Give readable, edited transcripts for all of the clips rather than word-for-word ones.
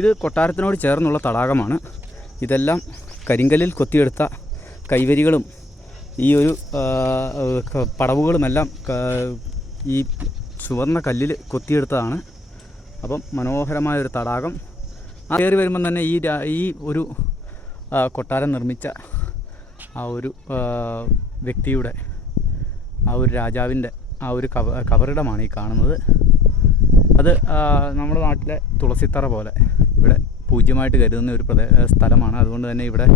ഇത് കൊട്ടാരത്തിനോട് ചേർന്നുള്ള തടാകമാണ്. ഇതെല്ലാം കരിങ്കല്ലിൽ കൊത്തിയെടുത്ത കൈവരികളും ഈ ഒരു പടവുകളുമെല്ലാം ഈ ചുവന്ന കല്ലിൽ കൊത്തിയെടുത്തതാണ്. അപ്പം മനോഹരമായൊരു തടാകം. കയറി വരുമ്പം തന്നെ ഈ ഒരു കൊട്ടാരം നിർമ്മിച്ച ആ ഒരു വ്യക്തിയുടെ, ആ ഒരു രാജാവിൻ്റെ ആ ഒരു കബറിടമാണ് ഈ കാണുന്നത്. അത് നമ്മുടെ നാട്ടിലെ തുളസിത്തറ പോലെ ഇവിടെ പൂജ്യമായിട്ട് കരുതുന്ന ഒരു സ്ഥലമാണ്. അതുകൊണ്ട് തന്നെ ഇവിടെ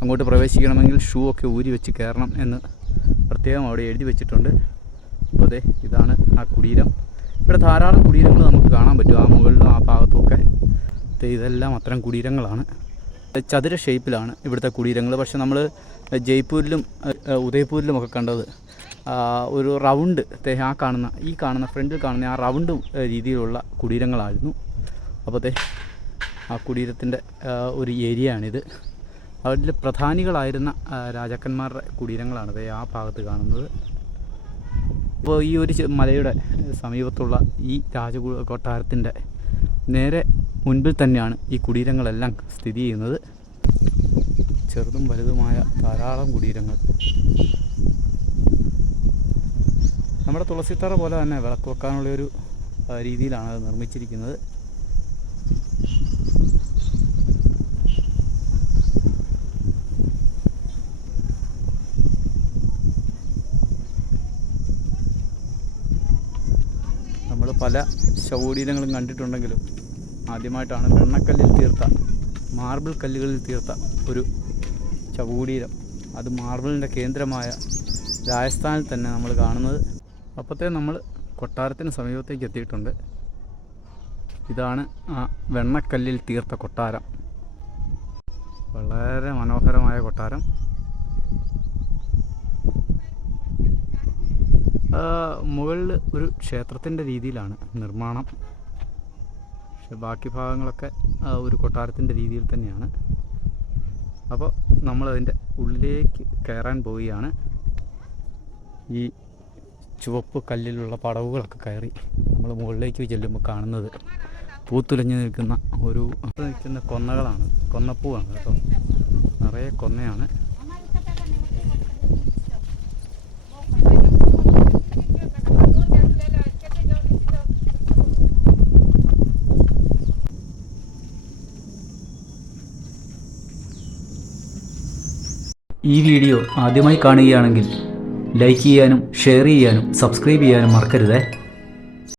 അങ്ങോട്ട് പ്രവേശിക്കണമെങ്കിൽ ഷൂ ഒക്കെ ഊരി വെച്ച് കയറണം എന്ന് പ്രത്യേകം അവിടെ എഴുതി വെച്ചിട്ടുണ്ട്. അപ്പോൾ അതെ, ഇതാണ് ആ കുടീരം. ഇവിടെ ധാരാളം കുടീരങ്ങൾ നമുക്ക് കാണാൻ പറ്റും. ആ മുകളിലും ആ ഭാഗത്തുമൊക്കെ ഇതെല്ലാം അത്തരം കുടീരങ്ങളാണ്. ചതുര ഷേപ്പിലാണ് ഇവിടുത്തെ കുടീരങ്ങൾ. പക്ഷെ നമ്മൾ ജയ്പൂരിലും ഉദയ്പൂരിലുമൊക്കെ കണ്ടത് ഒരു റൗണ്ട്, ഈ കാണുന്ന ഫ്രണ്ടിൽ കാണുന്ന ആ റൗണ്ട് രീതിയിലുള്ള കുടീരങ്ങളായിരുന്നു. അപ്പോൾ ആ കുടീരത്തിൻ്റെ ഒരു ഏരിയയാണിത്. അതിൽ പ്രധാനികളായിരുന്ന രാജാക്കന്മാരുടെ കുടീരങ്ങളാണ് ആ ഭാഗത്ത് കാണുന്നത്. അപ്പോൾ ഈ ഒരു മലയുടെ സമീപത്തുള്ള ഈ കൊട്ടാരത്തിൻ്റെ നേരെ മുൻപിൽ തന്നെയാണ് ഈ കുടീരങ്ങളെല്ലാം സ്ഥിതി ചെയ്യുന്നത്. ചെറുതും വലുതുമായ ധാരാളം കുടീരങ്ങൾ. നമ്മുടെ തുളസിത്തറ പോലെ തന്നെ വിളക്ക് വെക്കാനുള്ളൊരു രീതിയിലാണ് അത് നിർമ്മിച്ചിരിക്കുന്നത്. നമ്മൾ പല ശവകുടീരങ്ങളും കണ്ടിട്ടുണ്ടെങ്കിലും ആദ്യമായിട്ടാണ് വെണ്ണക്കല്ലിൽ തീർത്ത, മാർബിൾ കല്ലുകളിൽ തീർത്ത ഒരു ശവകുടീരം, അത് മാർബിളിൻ്റെ കേന്ദ്രമായ രാജസ്ഥാനിൽ തന്നെ നമ്മൾ കാണുന്നത്. അപ്പോഴത്തേ നമ്മൾ കൊട്ടാരത്തിന് സമീപത്തേക്ക് എത്തിയിട്ടുണ്ട്. ഇതാണ് ആ വെണ്ണക്കല്ലിൽ തീർത്ത കൊട്ടാരം. വളരെ മനോഹരമായ കൊട്ടാരം. മുകളിൽ ഒരു ക്ഷേത്രത്തിൻ്റെ രീതിയിലാണ് നിർമ്മാണം. പക്ഷെ ബാക്കി ഭാഗങ്ങളൊക്കെ ഒരു കൊട്ടാരത്തിൻ്റെ രീതിയിൽ തന്നെയാണ്. അപ്പോൾ നമ്മളതിൻ്റെ ഉള്ളിലേക്ക് കയറാൻ പോവുകയാണ്. ഈ ചുവപ്പ് കല്ലിലുള്ള പടവുകളൊക്കെ കയറി നമ്മൾ മുകളിലേക്ക് ചെല്ലുമ്പോൾ കാണുന്നത് പൂത്തുലഞ്ഞു നിൽക്കുന്ന കൊന്നകളാണ്, കൊന്നപ്പൂവാണ് കേട്ടോ. നിറയെ കൊന്നയാണ്. ഈ വീഡിയോ ആദ്യമായി കാണുകയാണെങ്കിൽ ലൈക്ക് ചെയ്യാനും ഷെയർ ചെയ്യാനും സബ്സ്ക്രൈബ് ചെയ്യാനും മറക്കരുതേ.